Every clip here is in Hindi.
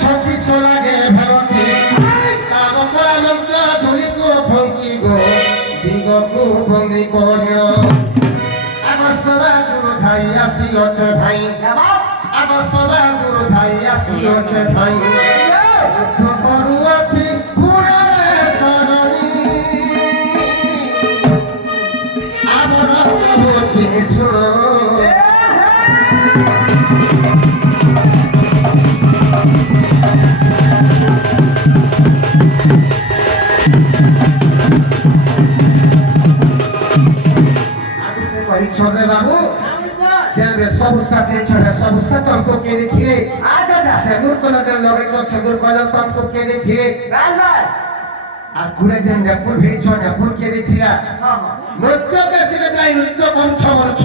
छत्तीस लागे भरती कागतरा मंत्र धुली को फंकी गो दिग को बंदी करियो आग सदा गुरु धाई आसी अछ धाई आग सदा गुरु धाई आसी अछ धाई दुख करू अछि गुणरे सरणी आबर होछि सुनो छोरे बाबू जेबे सब साथे छोरे सब साथ हमको के दिए अच्छा सेगुर को लगे तो सेगुर को लगे हमको के दिए बस আর ঘুরে যে নেপুর ভেছ নেপুর কে দিছিলা নৃত্য কে শিখেছাই নৃত্য কোন ছ বলছ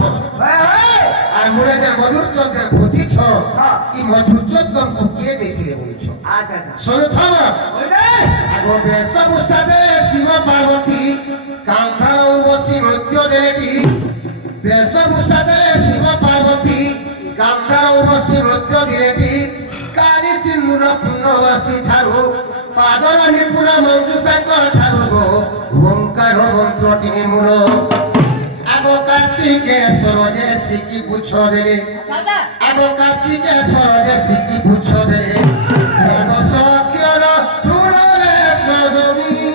আর মুড়ে যে মধুর চন্দ্রের ভূতি ছ কি মধুর চন্দ্র কো কে দিছিলে বলছ আচ্ছা শুনো থাম আগো বেসব সাথে শিব পার্বতী কান্ধার বসি নৃত্য দেবী বেসব সাথে শিব পার্বতী কান্ধার বসি নৃত্য দেবী কালি সিন্দুর পুণ্যবাসী ঠারু पादर निपुण मंजुषाक ठारू गो ओंकार मंत्रटी मूल आगो कार्तिकेश्वर जे सिकी पुछ दे आगो कार्तिकेश्वर जे सिकी पुछ दे सख्यर फूलरे सजनी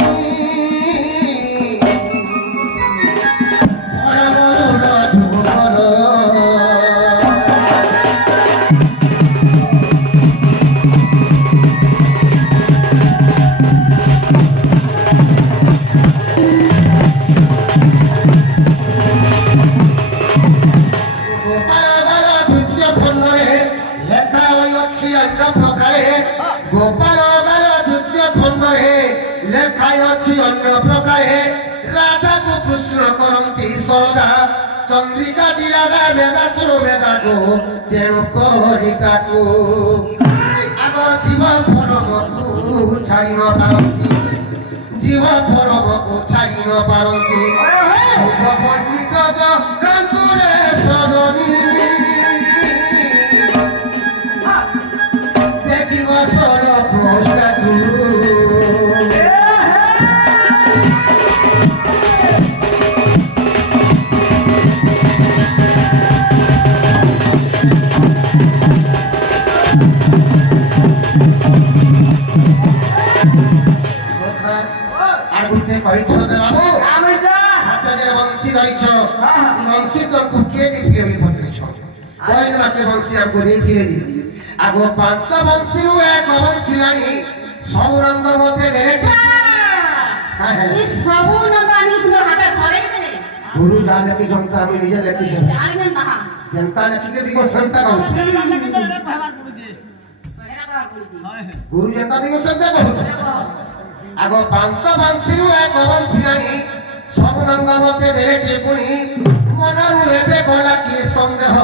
राधा को कृष्ण करती सदा चंद्रिका राधा मेधा सुनो मेधा को तेणु करिता को आग जीव परम को छाड़ी न पारती जीव परम को छाड़ी न पारती पंडित गंगुरे सजनी देखिब सर पोष्टा आगो पांच वंशी एक वंशी आई सब रंग मते दे इस सब रंग आनी तुम हाथ धरे से गुरु जाने की जनता में निजे लेके से जाने कहां जनता लेके के दिगो संता कहू गुरु जनता दिगो संता कहू आगो पांच वंशी एक वंशी आई सब रंग मते दे टिपुणी मनरु हेबे कोला की संदेह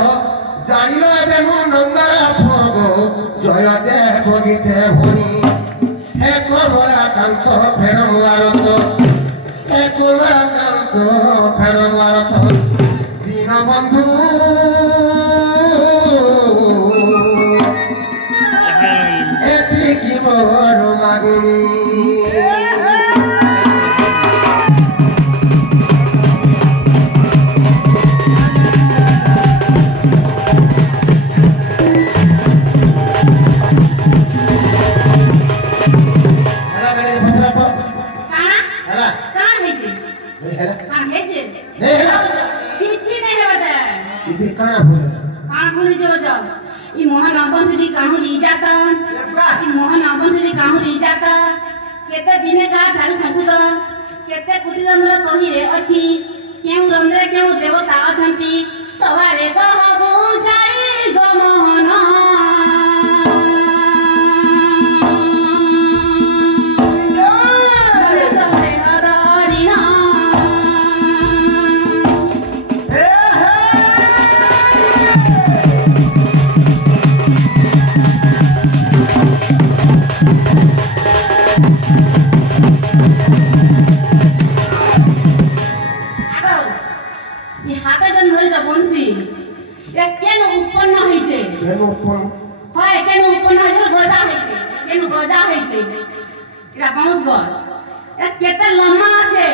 जानिलो एबे मु नंगरा भोगो जय देव गीते भणी हे कोमला कांत फेर मारत हे कोमला कांत फेर मारत दीन बंधु एति की मोर मागुनी केते दिने का ठाल संकुत केते कुटी रंद्र कहिरे अछि केउ रंद्रे केउ देवता अछंती सवारे कहबो जाई गो मोहन হইছে এটা বাউসগড় এ কেতে লম্বা আছে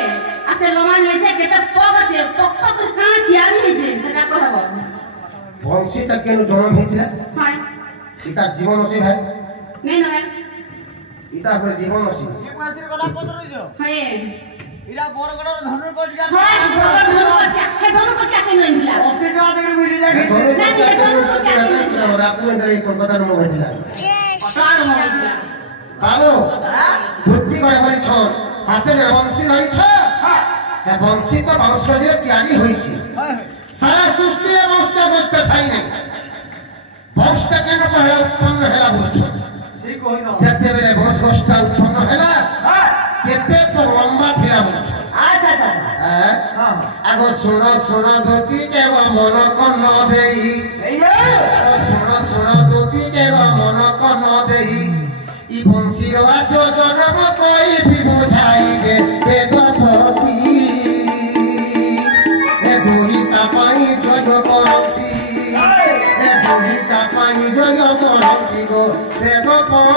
আসে লম্বা নিছে কেতে পক আছে পক পক কা তিয়ারি হইছে সেটা কহব বংশীটা কেন জন্ম হয়েছিল হয় ইতার জীবন আছে ভাই নেই না ভাই ইতার পরে জীবন আছে এই মাসের কথা কত রইছো হয় এরা বড়গড়ের ধনুর কোটি জান হয় বড় ধনু করছে হে ধনু করছে কেন নইলা 80 টাকা থেকে মিলি যায় বাবু বুদ্ধি করে বলছ হাতে বংশী ধরিছ বংশী তো বংশীর তিয়ারি হয়েছে সারা সৃষ্টির বংশটা করতে চাই নাই বংশটা কেন পহলা উৎপন্ন হেলা বলছ সেই কইল যেতেবেলে বংশটা উৎপন্ন হেলা কেতে লম্বা ଥିଲା বলছ আচ্ছা আচ্ছা আগ শুণ শুণ দোতি কেব মন কন্ন দেই এই শুণ শুণ দোতি কেব মন কন্ন দেই ই বংশীর আজ জন্ম কইবি বুঝাই দে বেদপতি এ দুহিতা পাই জয় করতি এ দুহিতা পাই জয় করতি গো বেদপতি